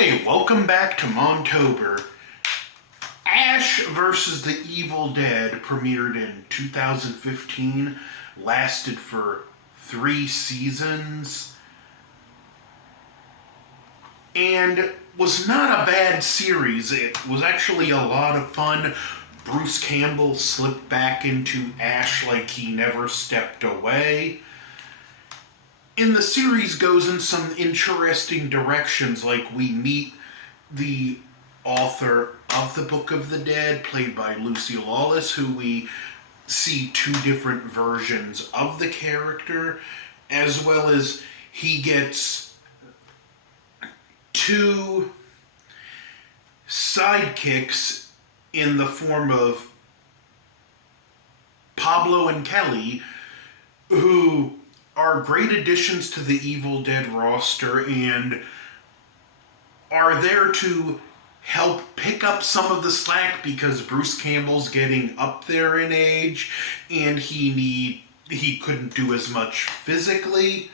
Okay, welcome back to MONTOBER. Ash vs. the Evil Dead premiered in 2015, lasted for 3 seasons, and was not a bad series. It was actually a lot of fun. Bruce Campbell slipped back into Ash like he never stepped away. And the series goes in some interesting directions, like we meet the author of the Book of the Dead, played by Lucy Lawless, who we see 2 different versions of the character, as well as he gets 2 sidekicks in the form of Pablo and Kelly, who are great additions to the Evil Dead roster and are there to help pick up some of the slack because Bruce Campbell's getting up there in age and he couldn't do as much physically.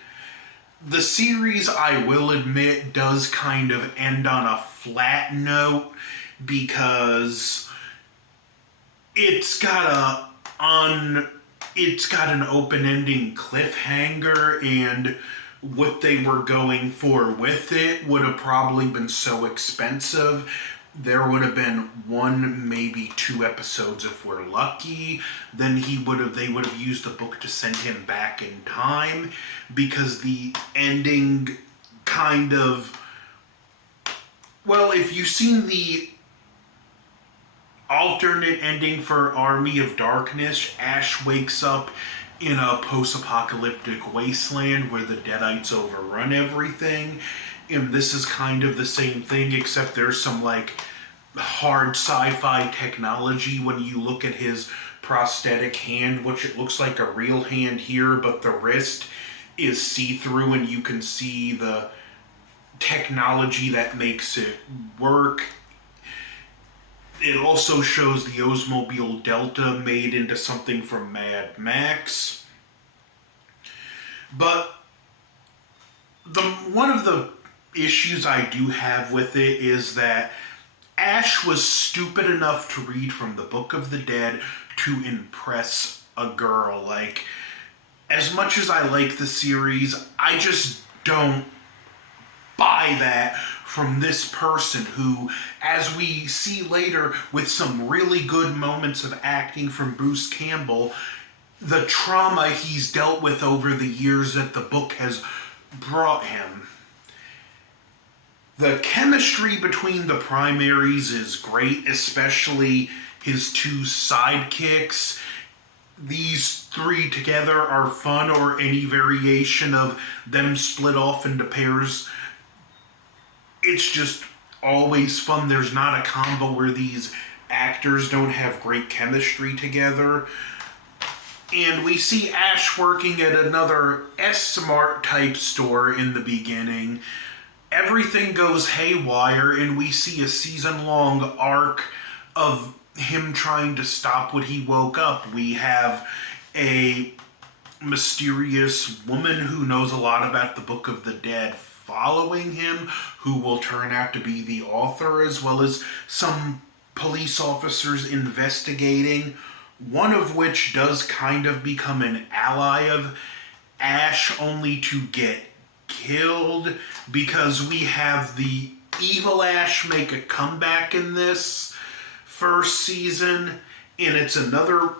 The series, I will admit, does kind of end on a flat note because it's got an open-ending cliffhanger, and what they were going for with it would have probably been so expensive. There would have been 1, maybe 2 episodes if we're lucky. Then they would have used the book to send him back in time, because the ending kind of... Well, if you've seen the alternate ending for Army of Darkness, Ash wakes up in a post-apocalyptic wasteland where the Deadites overrun everything, and this is kind of the same thing, except there's some hard sci-fi technology when you look at his prosthetic hand, which it looks like a real hand here, but the wrist is see-through and you can see the technology that makes it work. It also shows the Oldsmobile Delta made into something from Mad Max. But one of the issues I do have with it is that Ash was stupid enough to read from the Book of the Dead to impress a girl. As much as I like the series, I just don't buy that from this person who, as we see later with some really good moments of acting from Bruce Campbell, the trauma he's dealt with over the years that the book has brought him. The chemistry between the primaries is great, especially his 2 sidekicks. These 3 together are fun, or any variation of them split off into pairs. It's just always fun. There's not a combo where these actors don't have great chemistry together. And we see Ash working at another S-Mart type store in the beginning. Everything goes haywire, and we see a season-long arc of him trying to stop what he woke up. We have a mysterious woman who knows a lot about the Book of the Dead following him, who will turn out to be the author, as well as some police officers investigating, one of which does kind of become an ally of Ash, only to get killed, because we have the evil Ash make a comeback in this first season. And it's another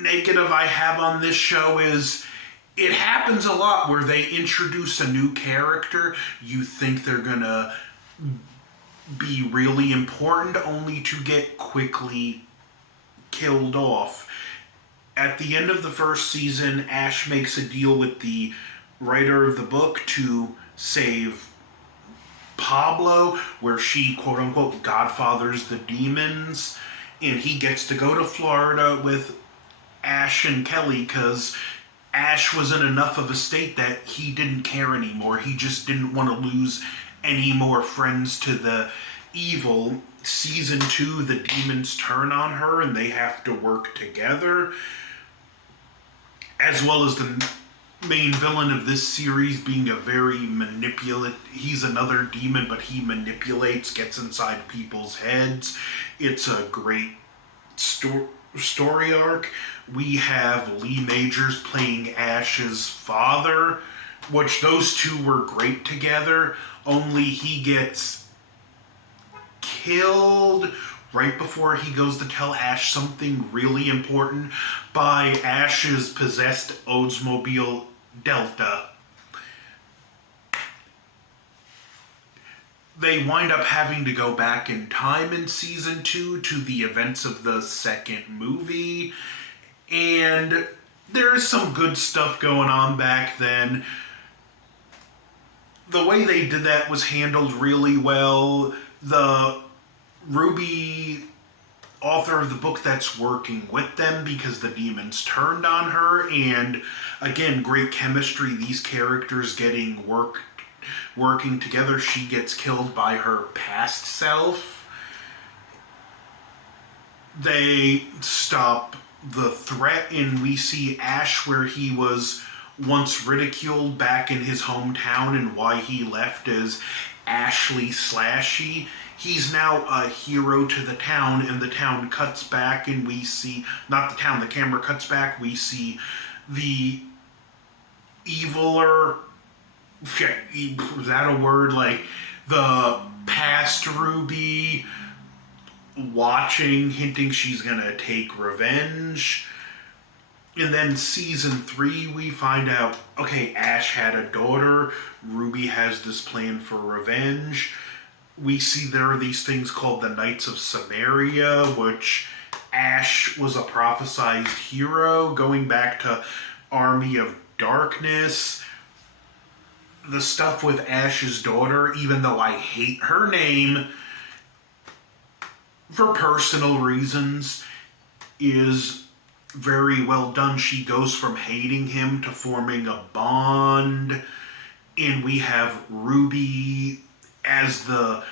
negative I have on this show is it happens a lot where they introduce a new character. You think they're gonna be really important, only to get quickly killed off. At the end of the first season, Ash makes a deal with the writer of the book to save Pablo, where she, quote-unquote, godfathers the demons, and he gets to go to Florida with Ash and Kelly because Ash was in enough of a state that he didn't care anymore. He just didn't want to lose any more friends to the evil. Season 2, the demons turn on her and they have to work together, as well as the main villain of this series being a very he's another demon, but he manipulates, gets inside people's heads. It's a great story arc. We have Lee Majors playing Ash's father, which those two were great together, only he gets killed right before he goes to tell Ash something really important by Ash's possessed Oldsmobile Delta. They wind up having to go back in time in season 2 to the events of the second movie, and there's some good stuff going on back then. The way they did that was handled really well. The Ruby author of the book that's working with them, because the demons turned on her, and again, great chemistry, these characters working together. She gets killed by her past self. They stop the threat, and we see Ash where he was once ridiculed back in his hometown and why he left as Ashley Slashy. He's now a hero to the town, and the town cuts back, and we see, not the town, the camera cuts back, we see the eviler, is that a word? Like, the past Ruby watching, hinting she's gonna take revenge. And then season 3, we find out, okay, Ash had a daughter, Ruby has this plan for revenge. We see there are these things called the Knights of Samaria, which Ash was a prophesized hero, going back to Army of Darkness. The stuff with Ash's daughter, even though I hate her name for personal reasons, is very well done. She goes from hating him to forming a bond, and we have Ruby as the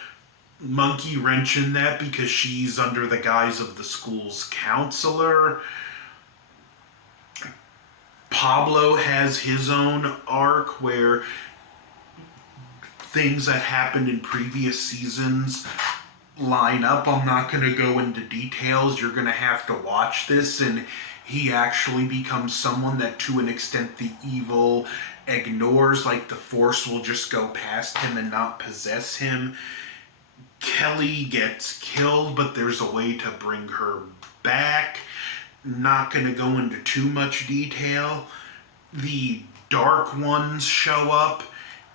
monkey wrench in that because she's under the guise of the school's counselor. Pablo has his own arc where things that happened in previous seasons line up. I'm not going to go into details. You're going to have to watch this, and he actually becomes someone that to an extent the evil ignores, like the Force will just go past him and not possess him. Kelly gets killed, but there's a way to bring her back. Not going to go into too much detail. The Dark Ones show up,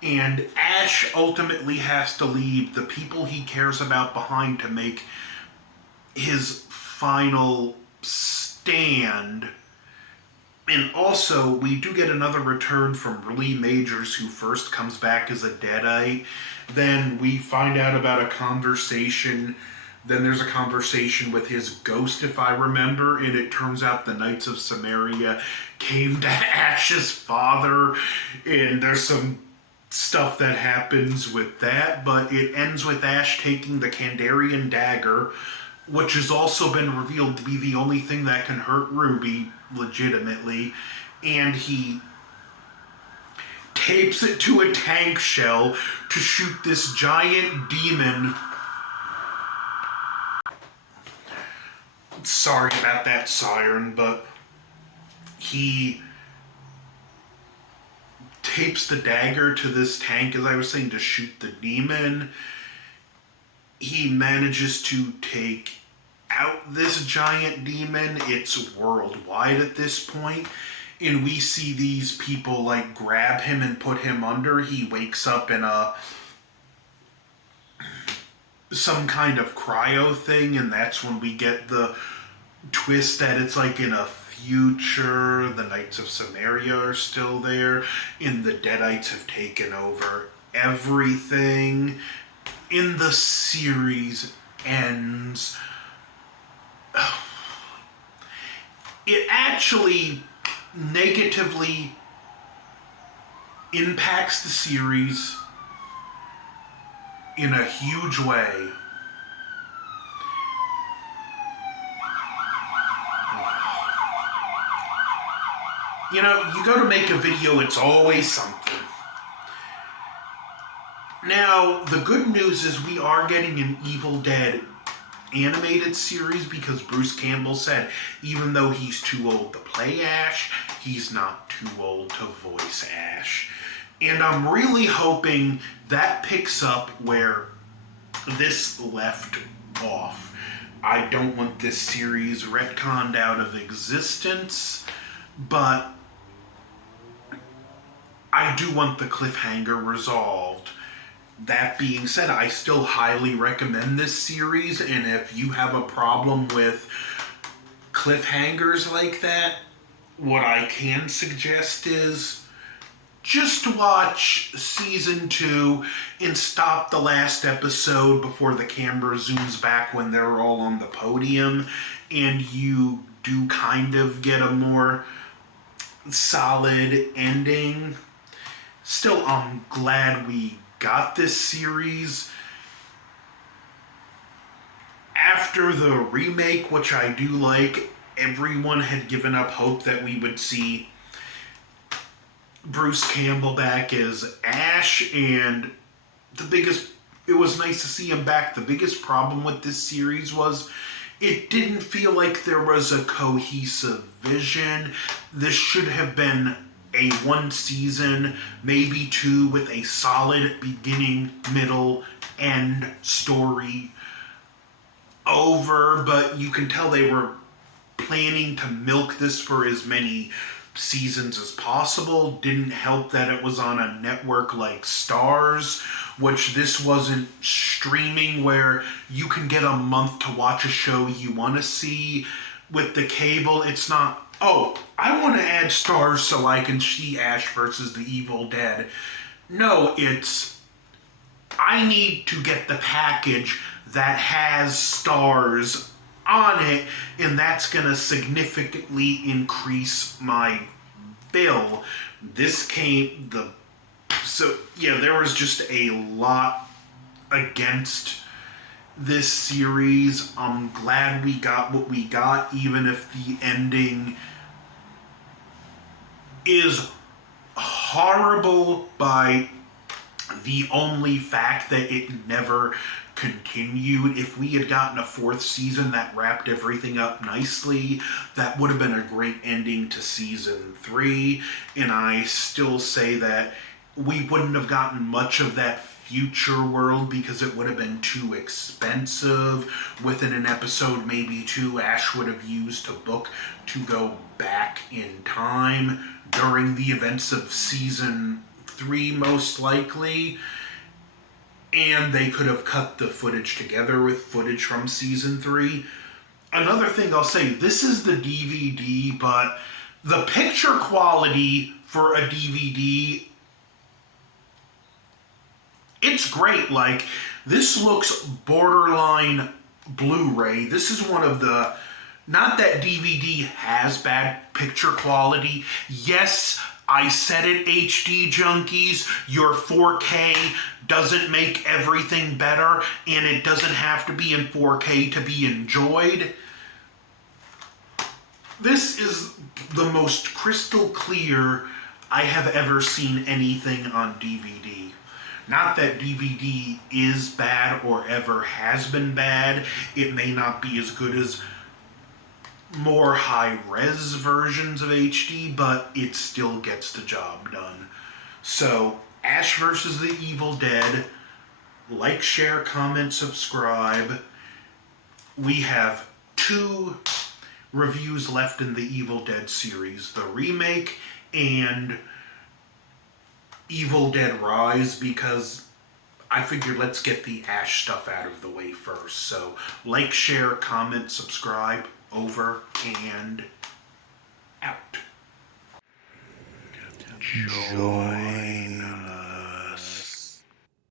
and Ash ultimately has to leave the people he cares about behind to make his final stand. And also, we do get another return from Lee Majors, who first comes back as a Deadite. Then we find out about a conversation. Then there's a conversation with his ghost, if I remember, and it turns out the Knights of Samaria came to Ash's father, and there's some stuff that happens with that, but it ends with Ash taking the Kandarian dagger, which has also been revealed to be the only thing that can hurt Ruby legitimately, and he tapes it to a tank shell to shoot this giant demon. Sorry about that siren, but he tapes the dagger to this tank, as I was saying, to shoot the demon. He manages to take out this giant demon. It's worldwide at this point, and we see these people like grab him and put him under. He wakes up in some kind of cryo thing, and that's when we get the twist that it's like in a future, the Knights of Samaria are still there, and the Deadites have taken over everything. In the series ends, it actually negatively impacts the series in a huge way. You know, you go to make a video, it's always something. Now, the good news is we are getting an Evil Dead animated series because Bruce Campbell said even though he's too old to play Ash, he's not too old to voice Ash. And I'm really hoping that picks up where this left off. I don't want this series retconned out of existence, but I do want the cliffhanger resolved. That being said, I still highly recommend this series, and if you have a problem with cliffhangers like that, what I can suggest is just watch season 2 and stop the last episode before the camera zooms back when they're all on the podium, and you do kind of get a more solid ending. Still, I'm glad we got this series. After the remake, which I do like, everyone had given up hope that we would see Bruce Campbell back as Ash, and it was nice to see him back. The biggest problem with this series was it didn't feel like there was a cohesive vision. This should have been a 1 season, maybe 2, with a solid beginning, middle, end story over, but you can tell they were planning to milk this for as many seasons as possible. Didn't help that it was on a network like Starz, which this wasn't streaming where you can get a month to watch a show you want to see. With the cable, it's not, oh, I want to add Starz so I can see Ash versus the Evil Dead. No, it's, I need to get the package that has Starz on it, and that's going to significantly increase my bill. There was just a lot against this series. I'm glad we got what we got, even if the ending is horrible by the only fact that it never continued. If we had gotten a 4th season that wrapped everything up nicely, that would have been a great ending to season 3. And I still say that we wouldn't have gotten much of that future world because it would have been too expensive. Within an episode, maybe 2, Ash would have used a book to go back in time during the events of season 3, most likely. And they could have cut the footage together with footage from season 3. Another thing I'll say, this is the DVD, but the picture quality for a DVD, it's great. Like, this looks borderline Blu-ray. This is one of the, not that DVD has bad picture quality. Yes, I said it, HD junkies, your 4K doesn't make everything better, and it doesn't have to be in 4K to be enjoyed. This is the most crystal clear I have ever seen anything on DVD. Not that DVD is bad or ever has been bad. It may not be as good as more high-res versions of HD, but it still gets the job done. So, Ash vs. the Evil Dead. Like, share, comment, subscribe. We have 2 reviews left in the Evil Dead series. The remake and Evil Dead Rise, because I figured let's get the Ash stuff out of the way first. So, like, share, comment, subscribe. Over and out. Join